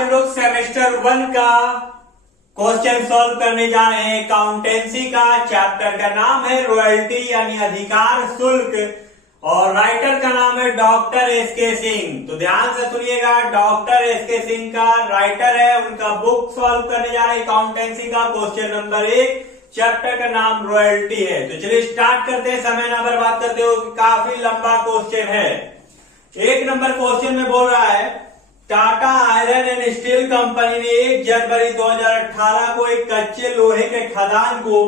हम लोग सेमेस्टर 1 का क्वेश्चन सॉल्व करने जा रहे हैं। अकाउंटेंसी का चैप्टर का नाम है रॉयल्टी यानी अधिकार शुल्क और राइटर का नाम है डॉक्टर एस के सिंह। तो ध्यान से सुनिएगा, डॉक्टर एस के सिंह का राइटर है, उनका बुक सॉल्व करने जा रहे हैं अकाउंटेंसी का। क्वेश्चन नंबर 1, चैप्टर का नाम रॉयल्टी है। तो चलिए स्टार्ट करते हैं, समय ना बर्बाद करते हो, काफी लंबा क्वेश्चन है। 1 नंबर क्वेश्चन में बोल रहा है Tata iron and steel company ने 1 जनवरी 2018 को एक कच्चे लोहे के खदान को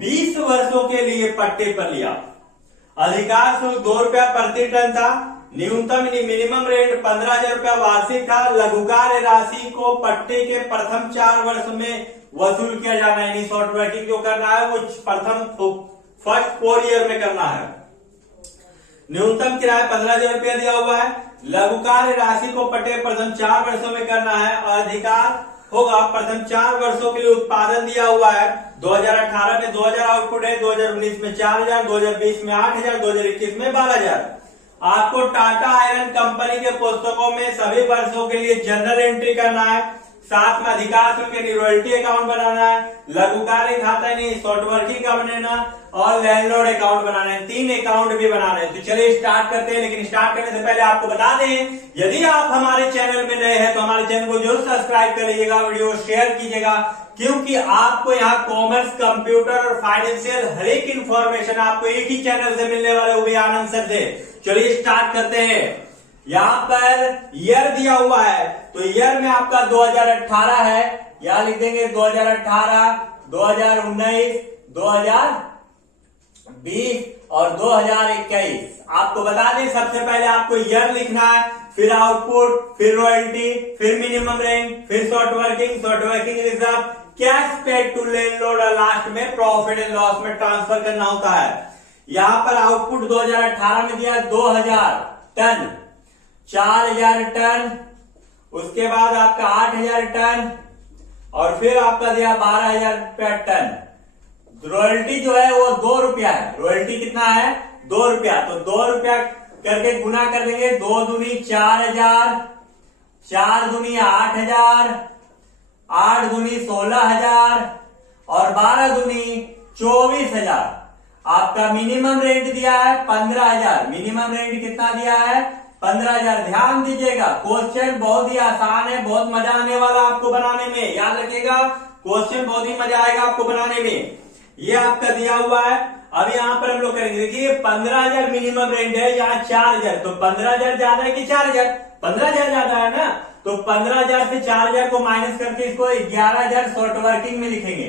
20 वर्षों के लिए पट्टे पर लिया। अधिकार शुल्क 2 रुपया प्रति टन था। न्यूनतम मिनिमम रेट 15,000 रुपया वार्षिक था। लघुकार राशि को पट्टे के प्रथम 4 वर्ष में वसूल किया जाना है। शॉर्ट वर्किंग जो करना है वो फर्स्ट 4 ईयर में करना है। न्यूनतम किराया 15,000 रुपया दिया हुआ है। लघुकार राशि को पट्टे प्रथम 4 वर्षों में करना है और अधिकार होगा प्रथम 4 वर्षों के लिए। उत्पादन दिया हुआ है 2018 में 2000 आउटपुट है, 2019 में 4000, 2020 में 8000, 2021 में 12000। आपको टाटा आयरन कंपनी के पुस्तकों में सभी वर्षों के लिए जनरल एंट्री करना है, साथ में अधिकार शुल्क यानी रॉयल्टी अकाउंट बनाना है, लघुकार खाता यानी शॉर्ट वर्किंग का बनाना और लैंडलॉर्ड अकाउंट बनाना है। 3 अकाउंट भी बनाना है। तो चलिए स्टार्ट करते हैं, लेकिन स्टार्ट करने से पहले आपको बता दें, यदि आप हमारे चैनल में नए हैं तो हमारे चैनल को जरूर सब्सक्राइब कर लीजिएगा, वीडियो शेयर कीजिएगा, क्योंकि आपको यहाँ कॉमर्स, कंप्यूटर और फाइनेंशियल हर एक इंफॉर्मेशन आपको एक ही चैनल से मिलने वाले, वो भी आनंद सर से। चलिए स्टार्ट करते हैं। यहाँ पर ईयर दिया हुआ है, तो ईयर में आपका 2018 है, यहां लिख देंगे 2018, 2019, 2020 और 2021। आपको बता दें सबसे पहले आपको ईयर लिखना है, फिर आउटपुट, फिर रॉयल्टी, फिर मिनिमम रेंट, फिर short working reserve, cash paid to landlord और लास्ट में प्रॉफिट एंड लॉस में ट्रांसफर करना होता है। यहां पर आउटपुट 2018 में दिया 2000 टन, 4000 टन, उसके बाद आपका 8000 टन और फिर आपका दिया 12,000 रुपया टन। रॉयल्टी जो है वो 2 रुपया है। रॉयल्टी कितना है? 2 रुपया। तो 2 रुपया करके गुना कर देंगे, 2 दूनी 4000, 4 दूनी 8000, 8 दूनी 16,000 और 12 दूनी 24,000। आपका मिनिमम रेंट दिया है 15,000। मिनिमम रेंट कितना दिया है? 15,000। ध्यान दीजिएगा, क्वेश्चन बहुत ही आसान है, बहुत मजा आने वाला आपको बनाने में। याद रखिएगा, क्वेश्चन बहुत ही मजा आएगा आपको बनाने में। ये आपका दिया हुआ है। अब यहाँ पर हम लोग करेंगे, देखिए 15,000 मिनिमम रेंट है, यहाँ 4,000, तो 15,000 ज्यादा है कि 4,000? 15,000 ज्यादा है ना, तो 15,000 से 4,000 को माइनस करके इसको 11,000 शॉर्ट वर्किंग में लिखेंगे।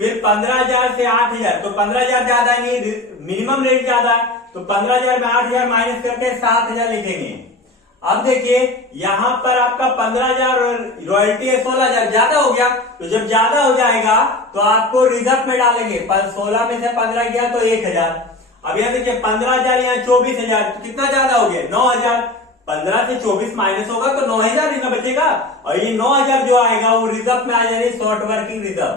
फिर 15,000 से 8,000, तो 15,000 ज्यादा है, नहीं मिनिमम रेट ज्यादा है, तो 15,000 में 8,000 माइनस करके 7,000 लिखेंगे। अब देखिए यहाँ पर आपका 15,000 रॉयल्टी है, 16,000 ज्यादा हो गया। तो जब ज्यादा हो जाएगा तो आपको रिजर्व में डालेंगे, 16 में से 15 गया तो 1,000। अब यहाँ देखिए 15,000 यहाँ 24,000, तो कितना ज्यादा हो गया? 9,000। 15 से 24 माइनस होगा तो 9,000 ही ना बचेगा, और ये 9,000 जो आएगा वो रिजर्व में आ जाएगी, शॉर्ट वर्किंग रिजर्व।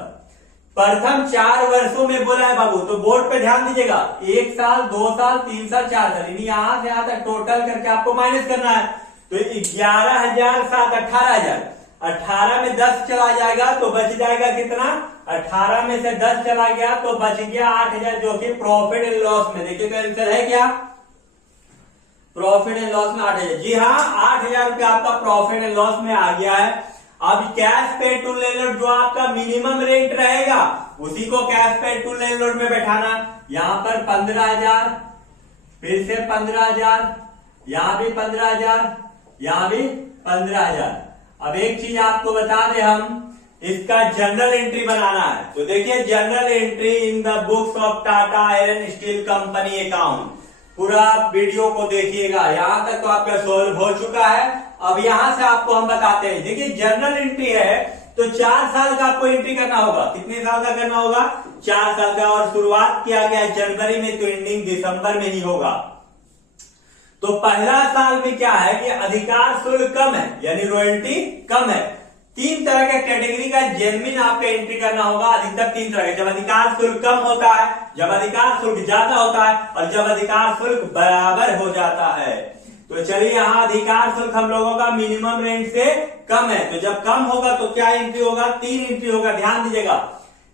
प्रथम 4 वर्षों में बोला है बाबू, तो बोर्ड पे ध्यान दीजिएगा, 1 साल, 2 साल, 3 साल, 4 साल, यानी यहां से यहां तक टोटल करके आपको माइनस करना है। तो 11,000 7 18,000, 18 में 10 चला जाएगा तो बच जाएगा कितना? 18 में से 10 चला गया तो बच गया 8,000, जो कि प्रॉफिट एंड लॉस में। देखिए आंसर है क्या? प्रॉफिट एंड लॉस में 8,000। जी हाँ, 8,000 रुपया आपका प्रॉफिट एंड लॉस में आ गया है। अब कैश पेड टू लैंडलॉर्ड जो आपका मिनिमम रेंट रहेगा उसी को कैश पेड टू लैंडलॉर्ड में बैठाना। यहां पर 15,000, फिर से 15,000, यहां भी 15,000, यहां भी 15,000। अब एक चीज आपको बता दें, हम इसका जनरल एंट्री बनाना है। तो देखिए general entry in the books of Tata iron steel company account, पूरा वीडियो को देखिएगा। यहां तक तो आपका सोल्व हो चुका है। अब यहां से आपको हम बताते हैं, देखिए जनरल एंट्री है तो 4 साल का आपको एंट्री करना होगा। कितने साल का करना होगा? 4 साल का। और शुरुआत किया गया जनवरी में, तो एंडिंग दिसंबर में ही होगा। तो पहला साल में क्या है कि अधिकार शुल्क कम है, यानी रॉयल्टी कम है। 3 तरह के कैटेगरी का जेनविन आपको एंट्री करना होगा, अधिकतर 3 तरह के। जब अधिकार शुल्क कम होता है, जब अधिकार शुल्क ज्यादा होता है और जब अधिकार शुल्क बराबर हो जाता है। तो चलिए यहाँ अधिकार शुल्क हम लोगों का मिनिमम रेंट से कम है, तो जब कम होगा तो क्या एंट्री होगा, 3 एंट्री होगा। ध्यान दीजिएगा,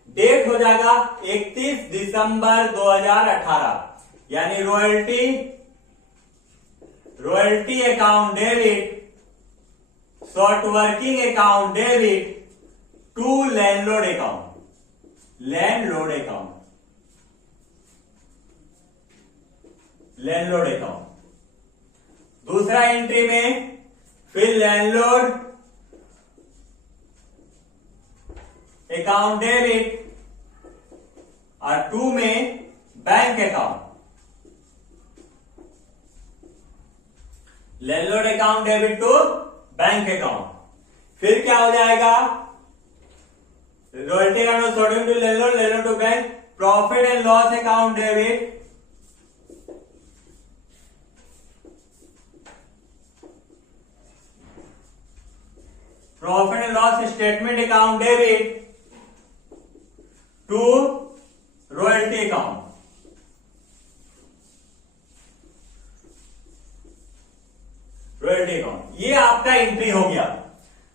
डेट हो जाएगा 31 दिसंबर 2018, यानी royalty account debit, short working account debit to landlord account. दूसरा एंट्री में फिर लैंडलॉर्ड अकाउंट डेबिट और 2 में bank account, landlord account debit to bank account. फिर क्या हो जाएगा, royalty account to landlord to bank, profit and loss account debit profit and loss statement account debit to royalty account. ये आपका entry हो गया।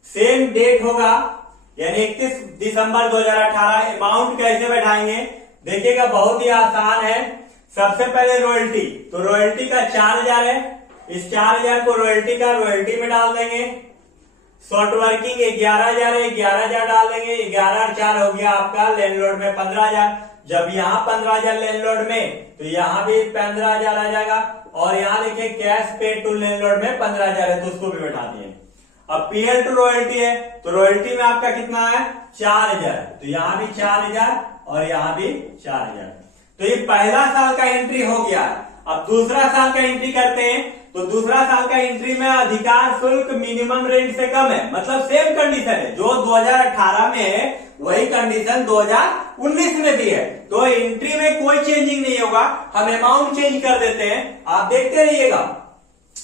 सेम डेट होगा, यानी 31 दिसंबर 2018। अमाउंट कैसे बैठाएंगे, देखिएगा बहुत ही आसान है। सबसे पहले रॉयल्टी, तो रॉयल्टी का 4000 है, इस 4000 को रॉयल्टी में डाल देंगे। शॉर्ट वर्किंग 11000 है, 11000 डाल देंगे। 11 और 4 हो गया आपका लैंडलॉर्ड में 15000। जब यहाँ 15000 लैंडलॉर्ड में, तो यहाँ भी 15000 आ जाएगा। और यहाँ देखिए कैश पेड टू लैंडलॉर्ड में 15000 है, तो उसको भी बैठा दिए। अब पीएल टू रॉयल्टी है, तो रॉयल्टी में आपका कितना है, 4000, तो यहाँ भी 4000 और यहाँ भी 4000। तो ये पहला साल का एंट्री हो गया। अब दूसरा साल का एंट्री करते हैं, तो दूसरा साल का एंट्री में अधिकार शुल्क मिनिमम रेंट से कम है, मतलब सेम कंडीशन है जो 2018 में है, वही कंडीशन 2019 में भी है। तो एंट्री में कोई चेंजिंग नहीं होगा, हम अमाउंट चेंज कर देते हैं, आप देखते रहिएगा।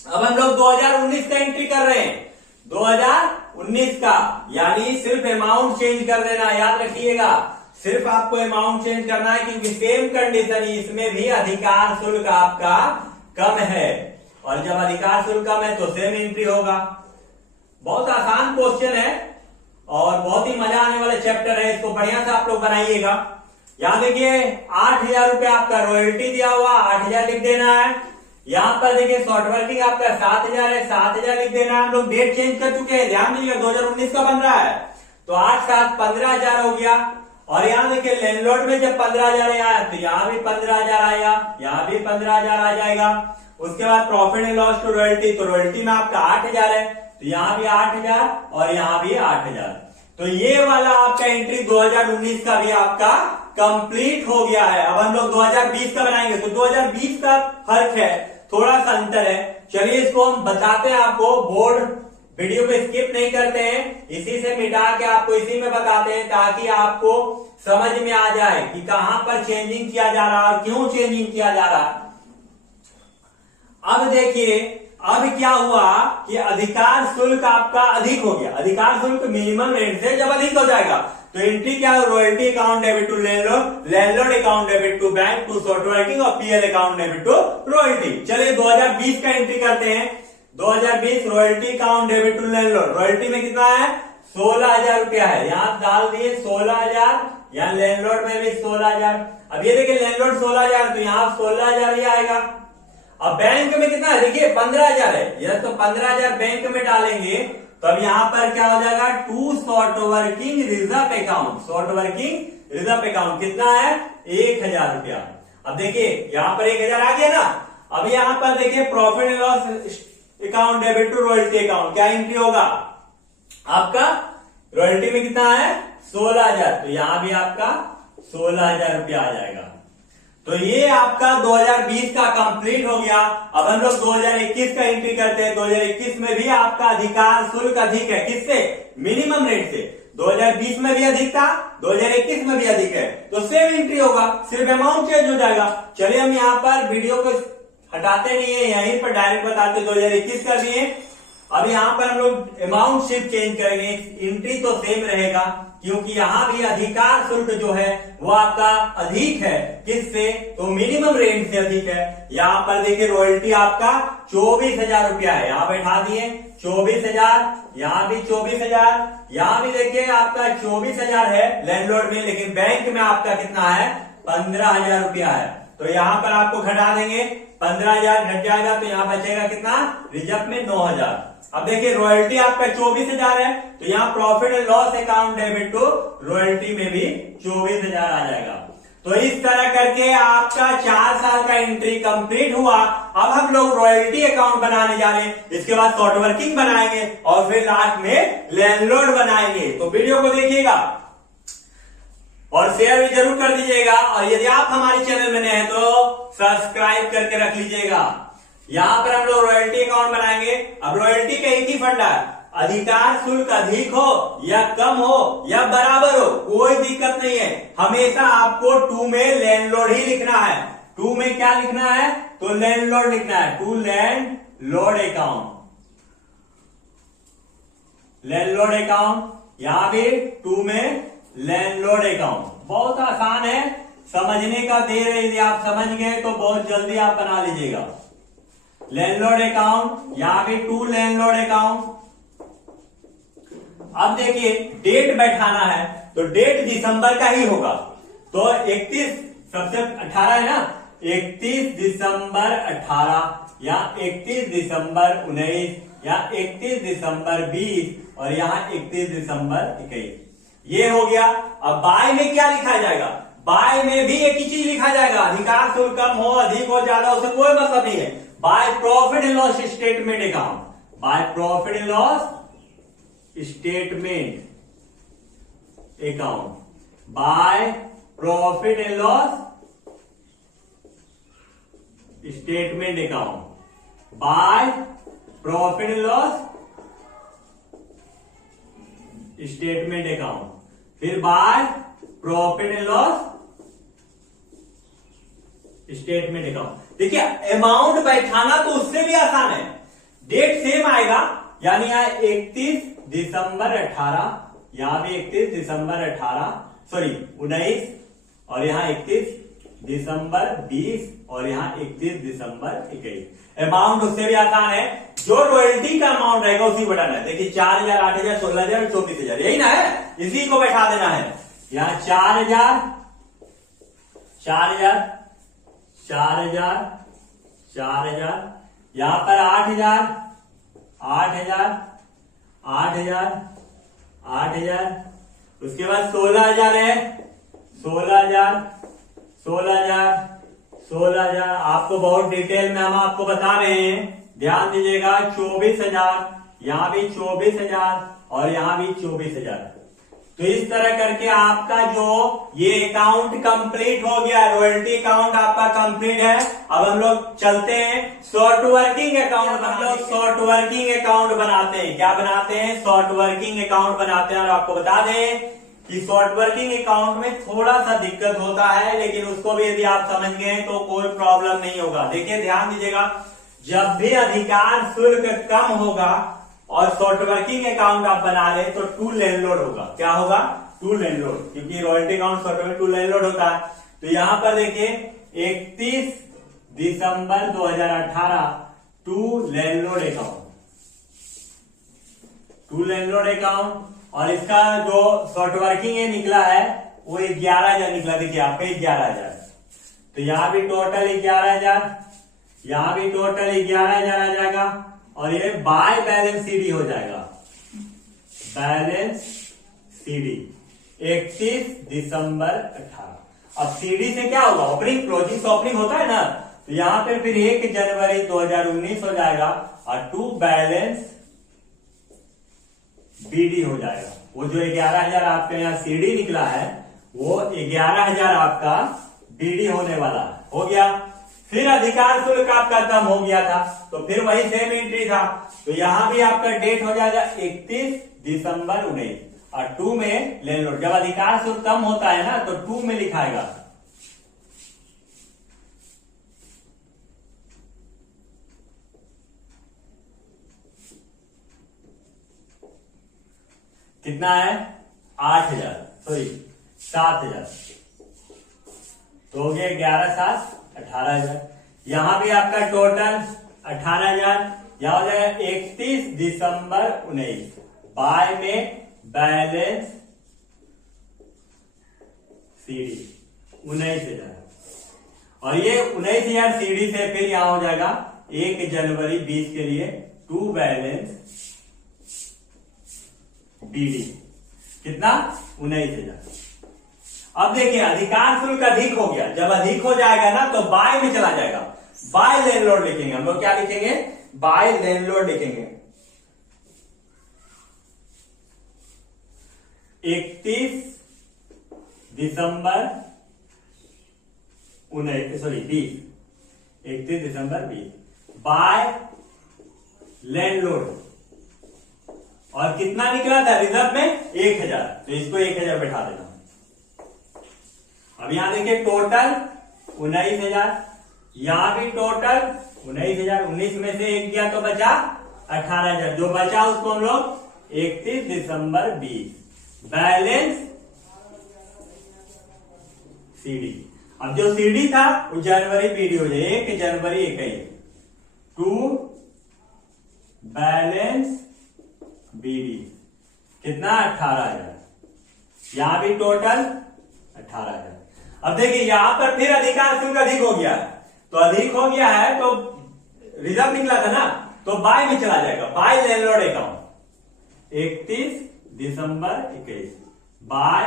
अब हम लोग 2019 का एंट्री कर रहे हैं, 2019 का, यानी सिर्फ अमाउंट चेंज कर देना, याद रखिएगा, सिर्फ आपको अमाउंट चेंज करना है, क्योंकि सेम कंडीशन इसमें भी अधिकार शुल्क आपका कम है, और जब अधिकार शुल्क कम है तो सेम एंट्री होगा। बहुत आसान क्वेश्चन है और बहुत ही मजा आने वाला चैप्टर है, इसको बढ़िया से आप लोग बनाइएगा। यहां देखिए 8000 रुपया आपका रॉयल्टी दिया हुआ, 8000 लिख देना है। यहां पर देखिए शॉर्ट वर्किंग आपका 7000 है, 7000 लिख देना है। हम लोग डेट चेंज कर चुके हैं, ध्यान दीजिएगा 2019 का बन रहा है, तो 8 7 15000 हो गया। और यहाँ देखिए लैंडलॉर्ड में जब 15000 आया, तो यहाँ भी 15000 आएगा, यहाँ भी 15000 आ जाएगा। उसके बाद profit and loss to royalty, तो रॉयल्टी में आपका 8000 है, तो यहाँ भी 8000 और यहाँ भी 8000। तो ये वाला आपका एंट्री 2019 का भी आपका कंप्लीट हो गया है। अब हम लोग 2020 का बनाएंगे, तो 2020 का फर्क है, थोड़ा सा अंतर है। चलिए इसको हम बताते हैं आपको, बोर्ड वीडियो को स्किप नहीं करते हैं, इसी से मिटा के आपको इसी में बताते हैं, ताकि आपको समझ में आ जाए कि कहां पर चेंजिंग किया जा रहा है और क्यों चेंजिंग किया जा रहा है। अब देखिए, अब क्या हुआ कि अधिकार शुल्क आपका अधिक हो गया। अधिकार शुल्क मिनिमम रेंट से जब अधिक हो जाएगा, तो एंट्री क्या हो, royalty account debit to landlord, landlord account debit to bank to short working, और PL account debit to royalty. चलिए 2020 का एंट्री करते हैं। 2020 royalty account debit to landlord, royalty में कितना है, 16000 रुपया है, यहां डाल दिए 16000, यहाँ लैंडलॉर्ड में भी 16000। अब ये देखिए लैंडलॉर्ड 16000, तो यहाँ 16000 ही आएगा। अब बैंक में कितना है, देखिए 15000 है, यह तो 15000 बैंक में डालेंगे, तो अब यहाँ पर क्या हो जाएगा, to short working reserve account, short working reserve account कितना है, 1000 रुपया। अब देखिए यहाँ पर 1000 आ गया ना। अब यहाँ पर देखिए profit and loss account debit to royalty account, क्या एंट्री होगा आपका, रॉयल्टी में कितना है 16000, तो यहां भी आपका 16000 रुपया आ जाएगा। तो ये आपका 2020 का कंप्लीट हो गया। अब हम लोग 2021 का एंट्री करते हैं। 2021 में भी आपका अधिकार शुल्क अधिक है, किससे, मिनिमम रेट से। 2020 में भी अधिक था, 2021 में भी अधिक है, तो सेम एंट्री होगा, सिर्फ अमाउंट चेंज हो जाएगा। चलिए हम यहाँ पर वीडियो को हटाते नहीं है, यहीं पर डायरेक्ट बताते, 2021 कर दिए। अब यहाँ पर हम लोग अमाउंट सिर्फ चेंज करेंगे, एंट्री तो सेम रहेगा क्योंकि यहाँ भी अधिकार शुल्क जो है वो आपका अधिक है, किससे, तो मिनिमम रेंट से अधिक है। यहाँ पर देखिए रॉयल्टी आपका 24,000 रुपया है, यहाँ बैठा दिए 24,000, यहाँ भी 24,000, यहाँ भी देखिए आपका 24,000 है लैंडलॉर्ड में, लेकिन बैंक में आपका कितना है, 15,000 रुपया है। तो यहाँ पर आपको घटा देंगे, 15,000 घट जाएगा तो यहाँ बचेगा कितना, रिजर्व में 9,000। अब देखिए रॉयल्टी आपका 24,000 है, तो यहाँ profit and loss account debit to royalty में भी 24,000 आ जाएगा। तो इस तरह करके आपका 4 साल का एंट्री कंप्लीट हुआ। अब हम लोग रॉयल्टी अकाउंट बनाने जा रहे हैं, इसके बाद शॉर्ट वर्किंग बनाएंगे और फिर लास्ट में लैंडलॉर्ड बनाएंगे। तो वीडियो को देखिएगा और शेयर भी जरूर कर दीजिएगा, और यदि आप हमारे चैनल में नए हैं तो सब्सक्राइब करके रख लीजिएगा। यहाँ पर हम लोग रॉयल्टी अकाउंट बनाएंगे। अब रॉयल्टी का एक ही फंडा है, अधिकार शुल्क अधिक हो या कम हो या बराबर हो, कोई दिक्कत नहीं है, हमेशा आपको टू में लैंडलॉर्ड ही लिखना है। टू में क्या लिखना है, तो लैंडलॉर्ड लिखना है, to landlord account, landlord account, यहां भी टू में लैंडलॉर्ड अकाउंट। बहुत आसान है, समझने का देर है, यदि आप समझ गए तो बहुत जल्दी आप बना लीजिएगा। लैंडलॉर्ड अकाउंट, यहां भी टू लैंडलॉर्ड अकाउंट। अब देखिए डेट बैठाना है, तो डेट दिसंबर का ही होगा, तो 31 सबसे 18 है ना, 31 दिसंबर 18 या 31 दिसंबर 19 या 31 दिसंबर 20 और यहाँ 31 दिसंबर 21, ये हो गया। अब बाय में क्या लिखा जाएगा, बाय में भी एक ही चीज लिखा जाएगा, अधिकार शुल्क कम हो अधिक हो ज्यादा उससे कोई मतलब नहीं है। By profit and loss statement account, by profit and loss statement account, by profit and loss statement account, by profit and loss statement account, फिर by profit and loss statement account. देखिए अमाउंट बैठाना तो उससे भी आसान है, date same आएगा, यानी यहाँ 31 दिसंबर 18, यहां भी 31 दिसंबर 18 सॉरी 19 और यहाँ 31 दिसंबर 20 और यहाँ 31 दिसंबर 21। अमाउंट उससे भी आसान है, जो रॉयल्टी का अमाउंट रहेगा उसी बढ़ाना है। देखिए 4,000, 8,000, 16,000 और 24,000, यही ना है, इसी को बैठा देना है। यहाँ 4,000, 4,000, 4,000, 4,000, यहां पर 8,000, 8,000, 8,000, 8,000, उसके बाद 16,000 है, 16,000, 16,000, 16,000। आपको बहुत डिटेल में हम आपको बता रहे हैं, ध्यान दीजिएगा। 24,000, यहां भी 24,000 और यहां भी 24,000। तो इस तरह करके आपका जो ये अकाउंट कंप्लीट हो गया, रॉयल्टी अकाउंट आपका कंप्लीट है। अब हम लोग चलते हैं शॉर्ट वर्किंग अकाउंट, मतलब शॉर्ट वर्किंग अकाउंट बनाते हैं। क्या बनाते हैं, शॉर्ट वर्किंग अकाउंट बनाते हैं। और आपको बता दें कि शॉर्ट वर्किंग अकाउंट में थोड़ा सा दिक्कत होता है, लेकिन उसको भी यदि आप समझ गए तो कोई प्रॉब्लम नहीं होगा। देखिए ध्यान दीजिएगा, जब भी अधिकार शुल्क कम होगा और शॉर्ट वर्किंग अकाउंट आप बना रहे तो टू लैंडलॉर्ड होगा। क्या होगा, टू लैंडलॉर्ड, क्योंकि रॉयल्टी अकाउंट शॉर्ट में टू लैंडलॉर्ड होता है। तो यहां पर देखिए 31 दिसंबर 2018 to landlord account, to landlord account. और इसका जो शॉर्ट वर्किंग है निकला है वो 11,000 निकला। देखिए आपका 11,000, तो यहां भी टोटल 11,000, यहां भी टोटल 11,000 आ जाएगा। और ये बाय बैलेंस सीडी हो जाएगा, बैलेंस सीडी 31 दिसंबर 18। अब सीडी से क्या होगा, ओपनिंग क्लोजिंग शॉपिंग होता है ना, तो यहां पे फिर 1 जनवरी 2019 हो जाएगा और टू बैलेंस बीडी हो जाएगा। वो जो 11,000 आपके यहाँ सीडी निकला है वो 11,000 आपका बीडी होने वाला है। हो गया। फिर अधिकार शुल्क आपका कम हो गया था, तो फिर वही सेम एंट्री था, तो यहां भी आपका डेट हो जाएगा 31 दिसंबर 19 और टू में लैंडलॉर्ड। जब अधिकार शुल्क कम होता है ना तो टू में लिखाएगा। कितना है 8,000, सॉरी 7,000, तो हो गया 11,7 18,000। यहां भी आपका टोटल 18,000, यहां हो जाएगा 31 दिसंबर 19 बाय में बैलेंस सीडी 19,000, और ये 19,000 सीडी से फिर यहां हो जाएगा 1 जनवरी 20 के लिए टू बैलेंस बीडी कितना 19,000। अब देखिए अधिकार शुल्क अधिक हो गया, जब अधिक हो जाएगा ना तो बाय में चला जाएगा, बाय लैंडलॉर्ड लिखेंगे हम लोग, क्या लिखेंगे बाय लैंडलॉर्ड लिखेंगे। 31 दिसंबर 20, 31 दिसंबर 20 बाय लैंडलॉर्ड, और कितना निकला था रिजर्व में 1,000, तो इसको 1,000 बैठा देना। अब यहां देखिए टोटल 19,000, यहां भी टोटल 19,000, 19 में से 1 गया तो बचा 18,000, जो बचा उसको हम लोग 31 दिसंबर 20 बैलेंस सीडी। अब जो सीडी था वो जनवरी पीडी हो जाए 1 जनवरी 21 टू बैलेंस बीडी कितना 18,000, यहां भी टोटल 18,000। अब देखिए यहां पर फिर अधिकार शुल्क अधिक हो गया है, तो अधिक हो गया है तो रिजर्व निकला था ना, तो बाय में चला जाएगा, बाय लैंडलॉर्ड अकाउंट 31 दिसंबर 21 बाय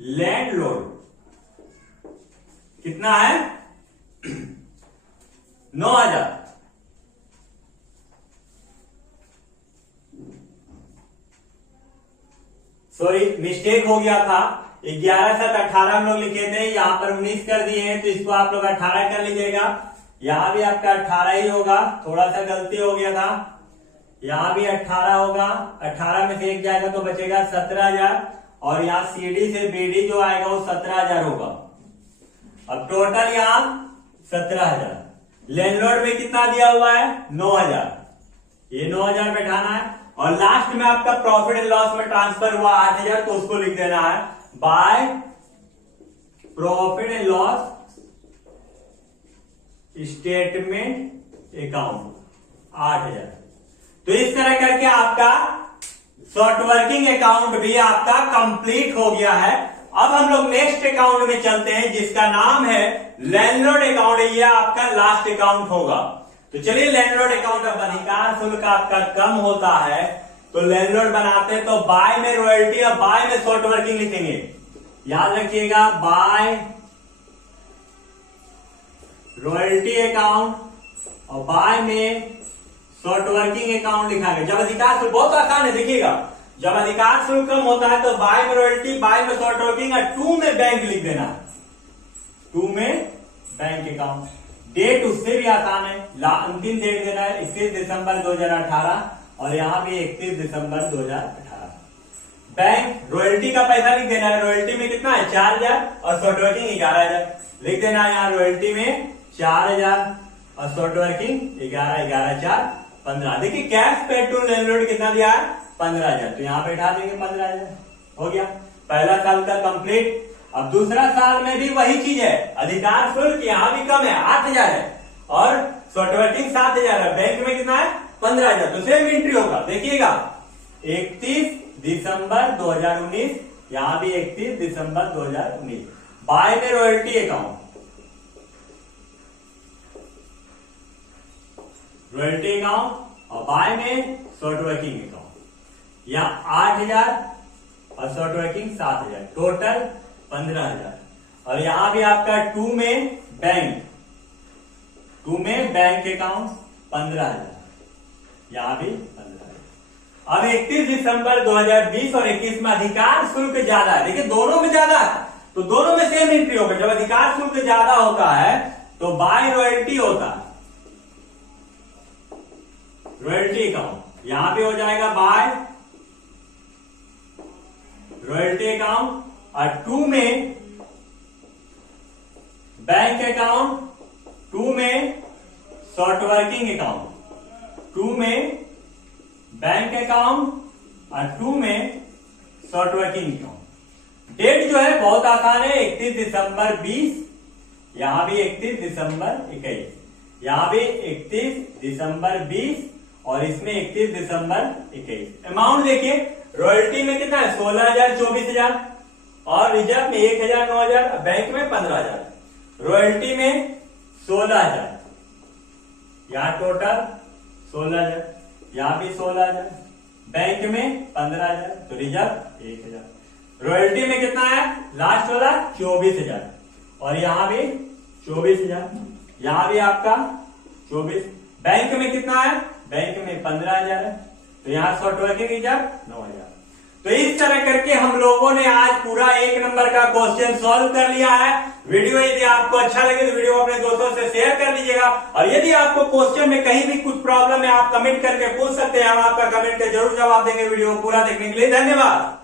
लैंडलॉर्ड कितना है 9,000। सॉरी मिस्टेक हो गया था, 11,7 हम लोग लिखे थे, यहां पर 19 कर दिए हैं, तो इसको आप लोग 18 कर लीजिएगा। यहां भी आपका 18 ही होगा, थोड़ा सा गलती हो गया था, यहां भी 18 होगा, 18 में से 1 जाएगा तो बचेगा 17,000, और यहां सीडी से बीडी जो आएगा वो 17,000 होगा। अब टोटल यहां 17,000, लैंडलॉर्ड में कितना दिया हुआ है 9,000, ये 9,000 बैठाना है, और लास्ट में आपका प्रॉफिट एंड लॉस में ट्रांसफर हुआ 8,000, तो उसको लिख देना है by profit and loss statement account 8,000। तो इस तरह करके आपका शॉर्ट वर्किंग अकाउंट भी आपका कंप्लीट हो गया है। अब हम लोग नेक्स्ट अकाउंट में चलते हैं जिसका नाम है लैंडलॉर्ड अकाउंट, ये आपका लास्ट अकाउंट होगा। तो चलिए लैंडलॉर्ड अकाउंट, अब अधिकार शुल्क आपका कम होता है तो लैंडलॉर्ड बनाते हैं, तो बाय में रॉयल्टी और बाय में शॉर्ट वर्किंग लिखेंगे, याद रखिएगा बाय रॉयल्टी अकाउंट और बाय में शॉर्ट वर्किंग अकाउंट लिखाएंगे। जब अधिकार शुल्क, बहुत आसान है देखिएगा, जब अधिकार शुल्क कम होता है तो बाय में रॉयल्टी, बाय में शॉर्ट वर्किंग और 2 में बैंक लिख देना, 2 में बैंक अकाउंट। डेट उससे भी आसान है, अंतिम डेट देना है 31 दिसंबर 2018, और यहां भी 31 दिसंबर 2018। बैंक रॉयल्टी का पैसा लिख देना है, रॉयल्टी में कितना है 4,000 और शॉर्ट वर्किंग 11,000 लिख देना है। यहाँ रॉयल्टी में 4,000 और शॉर्ट वर्किंग 11, 11, 4, 15। देखिए कैश पेड टू लैंडलॉर्ड कितना दिया है 15,000, तो यहाँ पे उठा देंगे 15,000, हो गया पहला साल का कंप्लीट। अब दूसरा साल में भी वही चीज है, अधिकार शुल्क यहाँ भी कम है 8,000 है, और शॉर्ट वर्किंग 7,000 है, बैंक में कितना है 15,000, तो सेम एंट्री होगा। देखिएगा 31 दिसंबर 2019, यहां भी 31 दिसंबर 2019 बाय में रॉयल्टी अकाउंट, रॉयल्टी अकाउंट और बाय में शॉर्ट वर्किंग अकाउंट, यहां 8,000 और शॉर्ट वर्किंग 7,000, टोटल 15,000। और यहां भी आपका 2 में बैंक, 2 में बैंक अकाउंट 15,000, यहां भी 15,000। अब 31 दिसंबर 2020 और 21 में अधिकार शुल्क ज्यादा है, देखिए दोनों में ज्यादा है, तो दोनों में सेम एंट्री होगा। जब अधिकार शुल्क ज्यादा होता है तो बाय रॉयल्टी होता है, रॉयल्टी अकाउंट, यहां भी हो जाएगा बाय रॉयल्टी अकाउंट, और 2 में बैंक अकाउंट, 2 में शॉर्ट वर्किंग अकाउंट, 2 में बैंक अकाउंट और 2 में शॉर्ट वर्किंग अकाउंट। डेट जो है बहुत आसान है, 31 दिसंबर 20, यहां भी 31 दिसंबर 21, यहां भी 31 दिसंबर 20 और इसमें 31 दिसंबर 21। अमाउंट देखिए, रॉयल्टी में कितना है 16,000 24,000 और रिजर्व में 1,000 9,000, बैंक में 15,000, रॉयल्टी में 16,000, यहाँ टोटल 16,000, यहाँ भी 16,000, बैंक में 15,000, तो रिजर्व 1,000। रॉयल्टी में कितना है लास्ट वाला 24,000 और यहाँ भी 24,000, यहाँ भी आपका 24। बैंक में कितना है, बैंक में 15,000 है, तो यहाँ शॉर्ट वर्किंग रिजर्व 9,000। तो इस तरह करके हम लोगों ने आज पूरा 1 नंबर का क्वेश्चन सॉल्व कर लिया है। वीडियो यदि आपको अच्छा लगे तो वीडियो अपने दोस्तों से शेयर कर दीजिएगा, और यदि आपको क्वेश्चन में कहीं भी कुछ प्रॉब्लम है आप कमेंट करके पूछ सकते हैं, हम आपका कमेंट के जरूर जवाब देंगे। वीडियो पूरा देखने के लिए धन्यवाद।